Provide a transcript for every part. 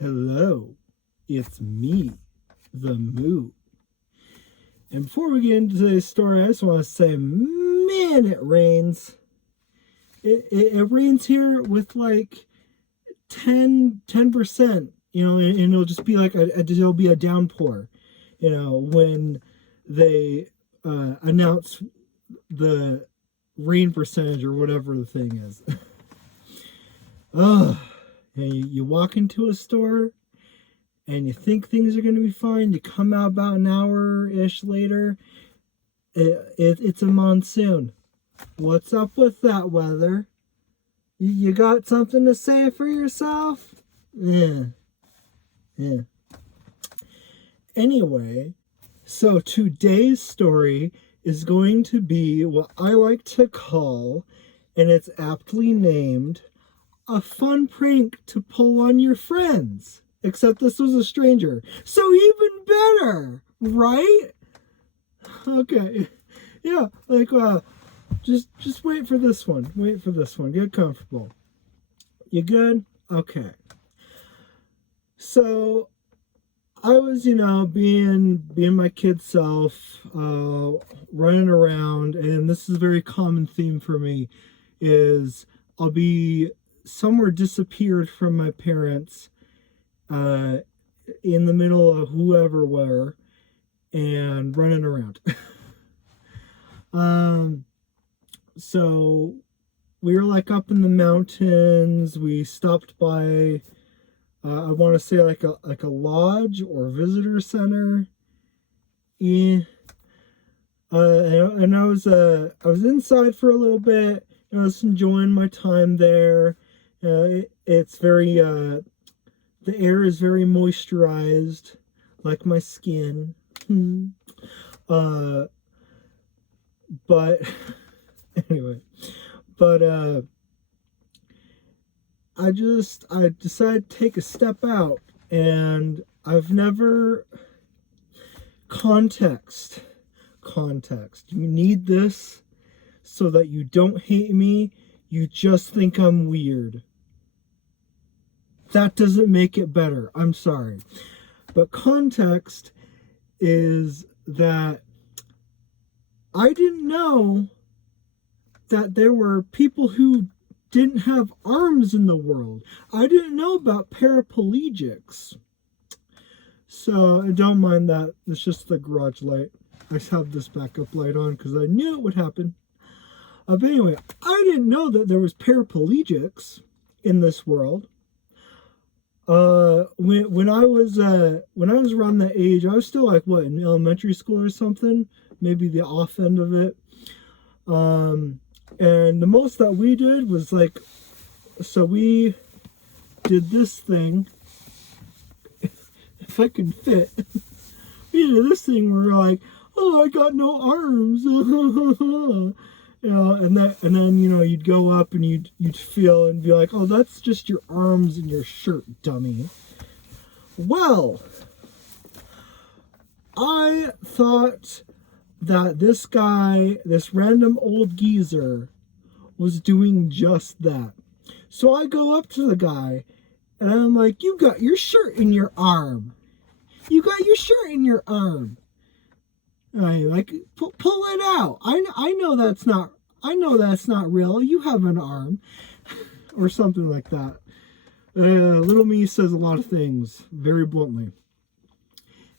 Hello, it's me, the Moo. And before we get into today's story, I just want to say, man, it rains. It rains here with like 10%, and it'll just be like it'll be a downpour, when they announce the rain percentage or whatever the thing is. Ugh. And you walk into a store and you think things are going to be fine. You come out about an hour-ish later. It's a monsoon. What's up with that weather? You got something to say for yourself? Yeah. Anyway, so today's story is going to be what I like to call, and it's aptly named, a fun prank to pull on your friends. Except this was a stranger. So even better, right? Okay. Yeah, just wait for this one. Wait for this one. Get comfortable. You good? Okay. So I was, being my kid self, running around, and this is a very common theme for me, is I'll be somewhere disappeared from my parents, in the middle of whoever were, and running around. So we were like up in the mountains. We stopped by, I want to say like a lodge or visitor center. Yeah. And I was inside for a little bit. I was enjoying my time there. It's very, the air is very moisturized, like my skin. But anyway, I decided to take a step out, and I've never context. You need this so that you don't hate me. You just think I'm weird. That doesn't make it better. I'm sorry. But context is that I didn't know that there were people who didn't have arms in the world. I didn't know about paraplegics. So don't mind that. It's just the garage light. I just have this backup light on because I knew it would happen. But anyway, I didn't know that there was paraplegics in this world. When I was around that age, I was still like in elementary school or something, maybe the off end of it. And the most that we did was so we did this thing. If I can fit, we did this thing where we're like, oh, I got no arms. And then you'd go up and you'd feel and be like, oh, that's just your arms and your shirt, dummy. Well, I thought that this guy, this random old geezer, was doing just that. So I go up to the guy and I'm like, you got your shirt in your arm. You got your shirt in your arm. I like pull it out. I know that's not real. You have an arm, or something like that. Little me says a lot of things very bluntly,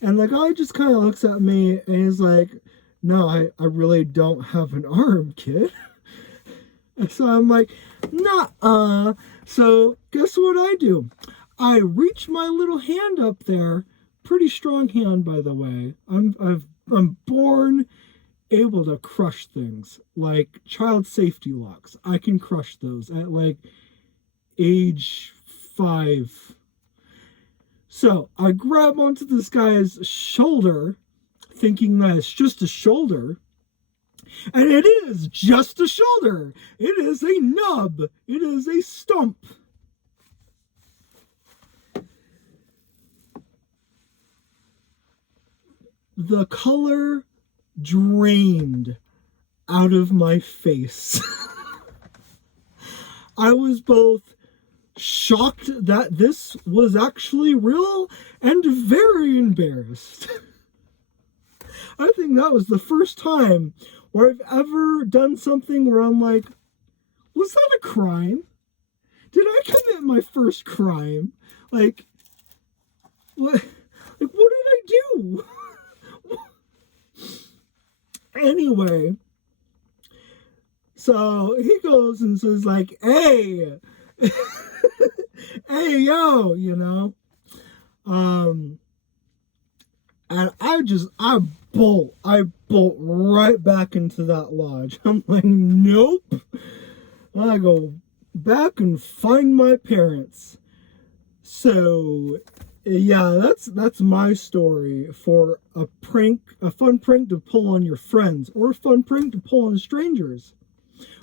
and the guy just kind of looks at me and is like, "No, I really don't have an arm, kid." And so I'm like, "Nah." So guess what I do? I reach my little hand up there. Pretty strong hand, by the way. I'm born able to crush things like child safety locks. I can crush those at like age 5. So I grab onto this guy's shoulder, thinking that it's just a shoulder. And it is just a shoulder. It is a nub. It is a stump. The color drained out of my face. I was both shocked that this was actually real and very embarrassed. I think that was the first time where I've ever done something where I'm like, was that a crime? Did I commit my first crime? Like, what? Like, what did I do? Anyway, so he goes and says like, hey, hey, yo, you know, and I bolt right back into that lodge. I'm like, nope. I go back and find my parents. So, yeah, that's my story for a fun prank to pull on your friends, or a fun prank to pull on strangers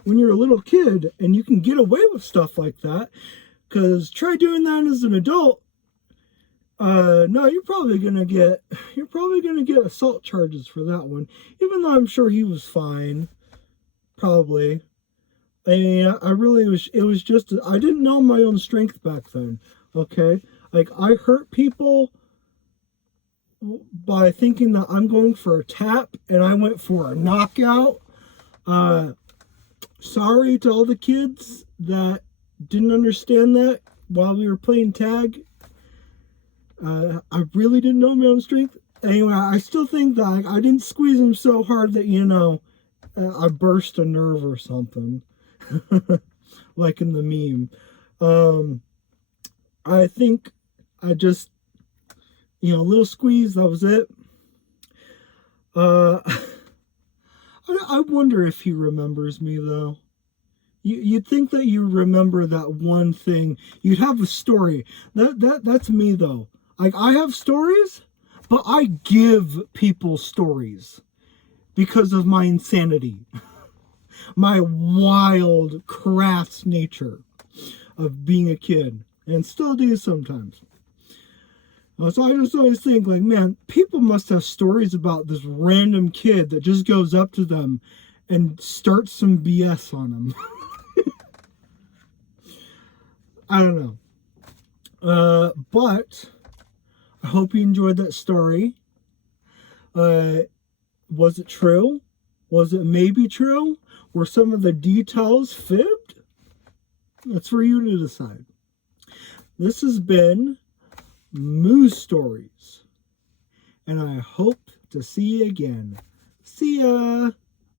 when you're a little kid and you can get away with stuff like that. Because try doing that as an adult. No, you're probably gonna get assault charges for that one. Even though I'm sure he was fine, probably. And I really was. It was just I didn't know my own strength back then. Okay, like I hurt people by thinking that I'm going for a tap, and I went for a knockout. Sorry to all the kids that didn't understand that while we were playing tag. I really didn't know my own strength. Anyway, I still think that I didn't squeeze him so hard that, you know, I burst a nerve or something. Like in the meme. I think I just, you know, a little squeeze, that was it. I wonder if he remembers me, though. You'd think that you remember that one thing. You'd have a story. That's me, though. Like, I have stories, but I give people stories because of my insanity. My wild, crass nature of being a kid. And still do sometimes. So I just always think, like, man, people must have stories about this random kid that just goes up to them and starts some BS on them. I don't know. But I hope you enjoyed that story. Was it true? Was it maybe true? Were some of the details fibbed? That's for you to decide. This has been Moose Stories. And I hope to see you again. See ya!